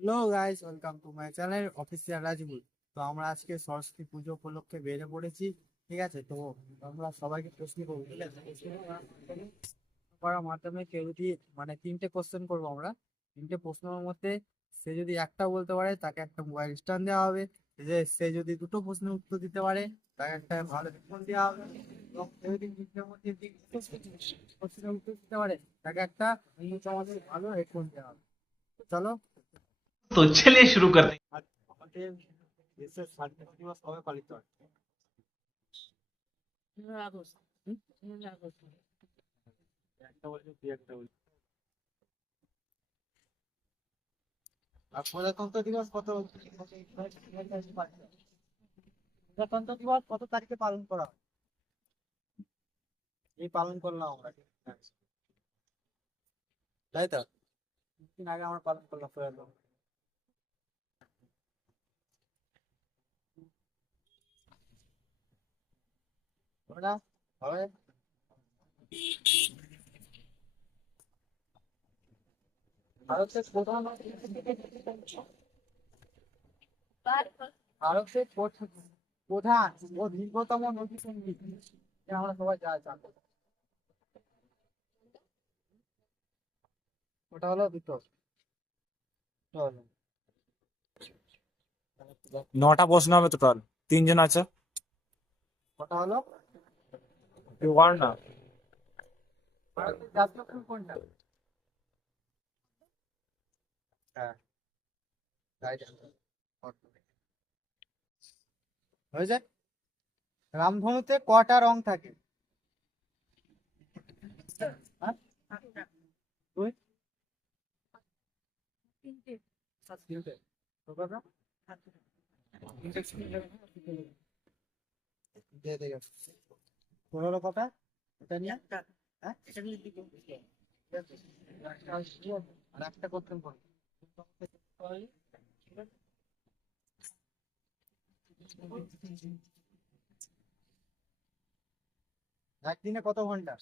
Hello guys, welcome to my channel official Rajbul. তো আমরা আজকে সরস্বতী পুজো উপলক্ষে বেড়ে পড়েছি, ঠিক আছে? তো আমরা সবাইকে প্রশ্ন করব, ঠিক আছে? করার মাধ্যমে কেউ যদি মানে তিনটে কোশ্চেন করব আমরা। তিনটে প্রশ্নের মধ্যে সে যদি একটা বলতে পারে, তাকে একটা মোবাইল স্ট্যান্ড দেওয়া হবে। যে সে যদি দুটো প্রশ্নের উত্তর দিতে পারে, তাকে একটা ভালো হেডফোন দেওয়া হবে। এবং কেউ যদি তিনটের মধ্যে প্রশ্নের উত্তর দিতে পারে, তাকে একটা মানের ভালো হেডফোন দেওয়া হবে। চলো तो चलिए शुरू करते हैं আর আমাদের দেশের স্বাধীনতা দিবস কবে পালিত হয় একটা বলছি তুই একটা বলছি আর প্রজাতন্ত্র দিবস কত প্রজাতন্ত্র দিবস কত তারিখে পালন করা হয় এই পালন করলাম আমরা তাই তো দিন আগে আমরা পালন করলাম প্রজাতন্ত্র ওটা হবে ভারতের প্রধান ভারতের প্রধান ও দীর্ঘতম নদী আমরা সবাই যা জানব ওটা হলো দুটো নটা প্রশ্ন হবে টোটাল তিনজন আছে। ওটা হলো ফুল কোনটা হ্যাঁ যায় রামধনুতে কটা রং থাকে হ্যাঁ? তোর কটা? এটা নিয়ে? হ্যাঁ? আর একটা করতেন একদিনে কত ঘণ্টা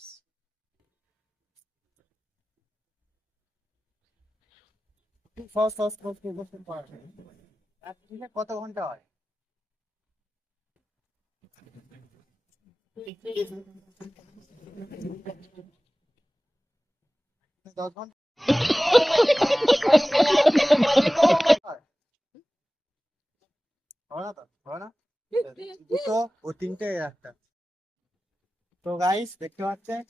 একদিনে কত ঘণ্টা হয়? দুটো ও তিনটে একটা তো গাইস দেখতে পাচ্ছেন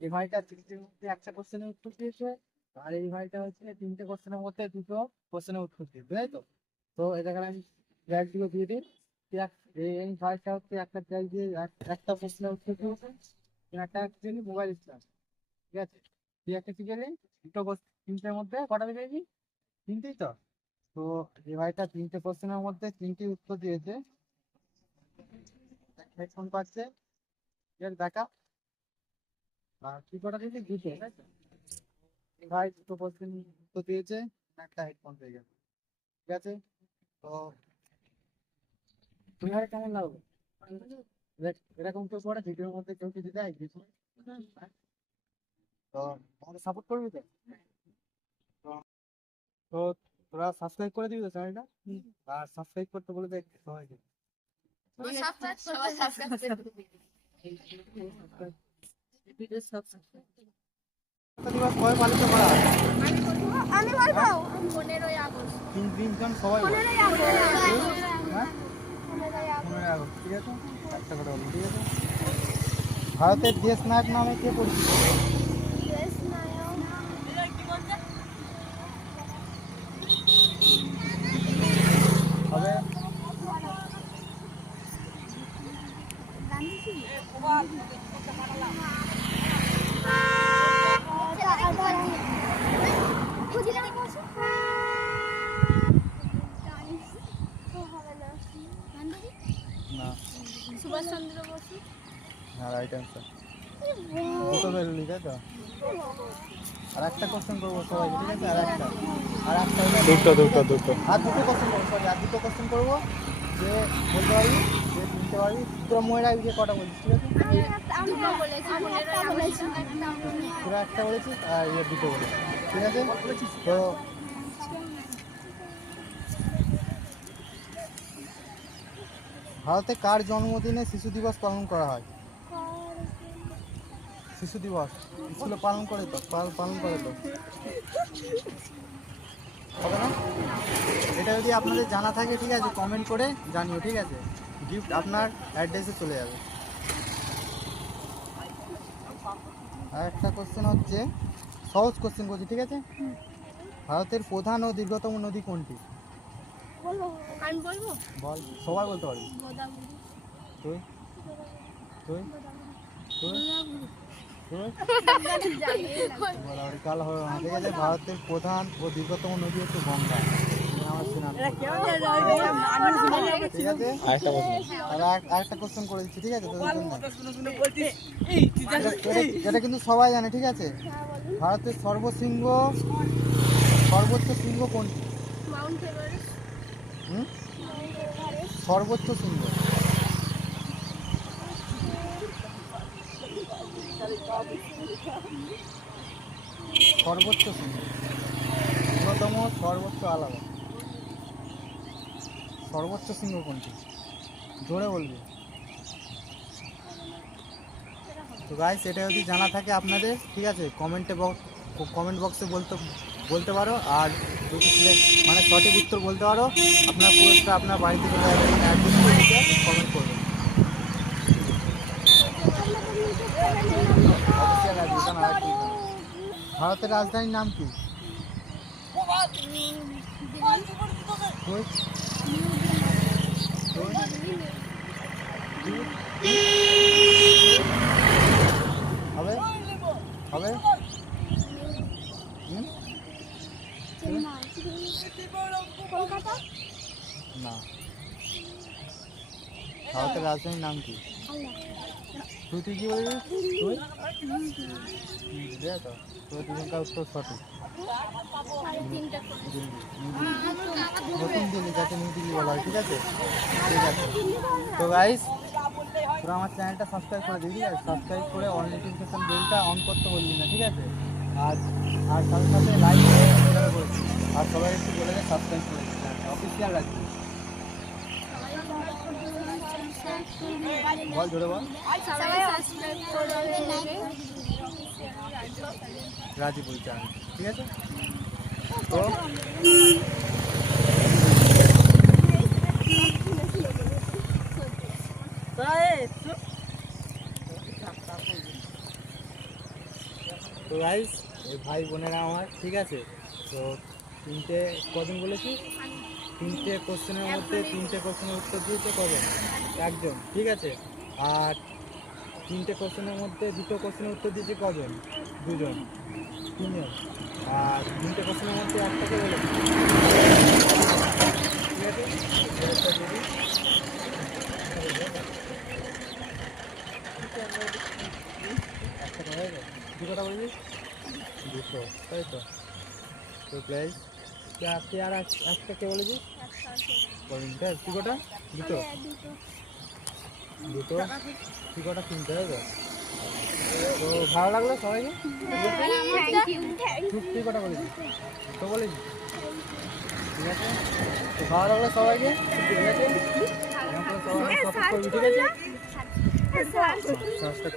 এই ভাইটা মধ্যে একটা কোশ্চেনের উত্তর দিয়েছে আর এই ভাইটা হচ্ছে তিনটে কোশ্চেনের মধ্যে দুটো কোশ্চেনের উত্তর দিয়েছে তাই তো তো এটা আমি ব্যাগগুলো দিয়ে দিই। এই ভাইটা হচ্ছে একটা ব্যাগ দিয়ে এক- একটা উত্তর দিয়েছে একটা অ্যাকচুয়ালি মোবাইল স্টার ঠিক আছে? তুই একটা কি গেলি দুটো তিনটের মধ্যে কটা পেয়েছি তিনটেই তো? তো এই ভাইটা তিনটে কোশ্চেনের মধ্যে তিনটি উত্তর দিয়েছে। হেডফোন পাচ্ছে। এর দেখা। আর তুই কটা দিয়েছি? দুটো। ভাই দুটো কোশ্চেন উত্তর দিয়েছে। একটা হেডফোন পেয়ে গেছে। ঠিক আছে? তো তুমি ভাই কেমন লাগবে এরা- এরকম কেউ করে ভিডিওর মধ্যে কেউ কিছু দেয়? কিছু? তো আমাকে সাপোর্ট করবি তো তো- তো তোরা সাবস্ক্রাইব করে দিবি তো চ্যানেলটা আর সাবস্ক্রাইব করতে বলে দেখ সবাইকে। দিবস কবে পালিত করা। আমি বলব পনেরোই আগস্ট। তিন তিনজন সবাই বলে। পনেরোই আগস্ট হ্যাঁ পনেরোই আগস্ট ঠিক আছে? একটা কথা বলুন ঠিক আছে? ভারতের দেশ নায়ক নামে কে পরিচিত দেশ নায়ক হবে গান্ধীজি ক্ষুদিরাম বসু হবে না গান্ধীজি না সুভাষচন্দ্র বসু না রাইট অ্যান্সার দুটো বেরোলি তাই তো আর একটা কোশ্চেন করব সবাই ঠিক আছে? আর একটা। আর একটা দুটো দুটো দুটো। আর দুটো কোশ্চেন করব সরি আর দুটো কোশ্চেন করব যে বলতে যে তোরা মনে রাখবি যে কটা বলছিস ঠিক আছে? তোরা একটা বলেছিস আর ইয়ে দুটো বলেছিস ঠিক আছে? তো ভারতে কার জন্মদিনে শিশু দিবস পালন করা হয়? শিশু দিবস। স্কুলে পালন করে তো পাল- পালন করে তো। হবে না? এটা যদি আপনাদের জানা থাকে ঠিক আছে কমেন্ট করে জানিও ঠিক আছে? গিফট আপনার অ্যাড্রেসে চলে যাবে। আর একটা কোশ্চেন হচ্ছে সহজ কোশ্চেন করছি ঠিক আছে? ভারতের প্রধান ও দীর্ঘতম নদী কোনটি? বল সবাই বলতে পারবি। তুই? তুই? তুই? ভারতের প্রধান ও দীর্ঘতম নদী হচ্ছে গঙ্গা ঠিক আছে আরেকটা করে দিচ্ছি ঠিক আছে এটা- কিন্তু সবাই জানে ঠিক আছে ভারতের সর্বশৃঙ্গ সর্বোচ্চ শৃঙ্গ কোনটি সর্বোচ্চ শৃঙ্গ সর্বোচ্চ শৃঙ্গ অন্যতম সর্বোচ্চ আলাদা। সর্বোচ্চ শৃঙ্গ কোনটি? জোরে বলবে। তো গাইস এটা যদি জানা থাকে আপনাদের, ঠিক আছে? কমেন্টে কমেন্ট বক্সে বলতে বলতে পারো। আর মানে সঠিক উত্তর বলতে পারো, আপনার পুরস্কার আপনার বাড়িতে কমেন্ট করবেন Official address, জানা আছে কি জানা। ভারতের রাজধানীর নাম কি? হবে? হবে? ভারতের রাজধানীর নাম কি? তুই তুই কি বুঝলে তো সঠিক নতুন দিল্লি যাতে দিল্লি বলা হয় ঠিক আছে ঠিক আছে তো গাইস আমার চ্যানেলটা সাবস্ক্রাইব করে দিবি আছে সাবস্ক্রাইব করে অন নোটিফিকেশন বেলটা অন করতে বলবি না ঠিক আছে? আর আর সাথে সাথে লাইক করে আর সবাই একটু বলে সাবস্ক্রাইব করে অফিসিয়াল রাখবি বল জোরে বল। রাজীবুল চ্যানেল ঠিক আছে? তো তো এই ভাই বোনেরা আমার, ঠিক আছে? তো তিনটে কদিন বলেছি? তিনটে কোশ্চেনের মধ্যে তিনটে কোশ্চেনের উত্তর দিয়েছে কজন একজন ঠিক আছে? আর তিনটে কোশ্চেনের মধ্যে দুটো কোশ্চেনের উত্তর দিয়েছে কজন? দুজন তিনজন। আর তিনটে কোশ্চেনের মধ্যে একটাকে বলেছি ঠিক আছে। একটা কটা বলবি দুশো তাই তো? তো প্রাইস আর একটা কে বলেছি বলুন তাই কটা? দুটো? দুটো। তুই কটা? তিনটে তাই তো? তো ভালো লাগল সবাইকে? তুই কটা বলেছি তো বলেছি ঠিক আছে? তো ভালো লাগল সবাইকে? ঠিক আছে? সবাই সাপোর্ট করবি ঠিক আছে? সাবস্ক্রাইব